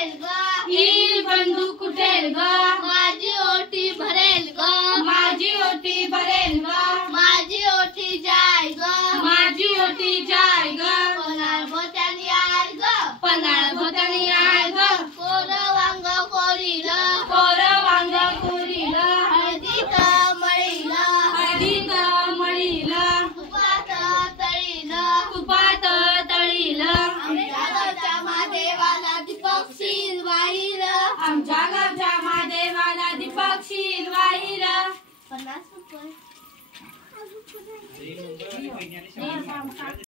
फुटेल ग, येईल बंधू कुठेल ग, माझी ओटी भरेल ग, माझी ओटी भरेल ग, माझी ओटी जाय ग, माझी ओटी जाय ग, पन्हाळ भोत्यानी आय ग, पन्हाळ भोतानी आय ग, कोर वांग कोरील, कोर वांग कोरील, हळदीत मळील, हळदीत मळील, तुपात तळील, तुपात तळील, आमच्या गावच्या महादेवाला दीपक शिरवाईल, आमच्या गावच्या महादेवाला दीपक शिरवाईल. 50 रुपये.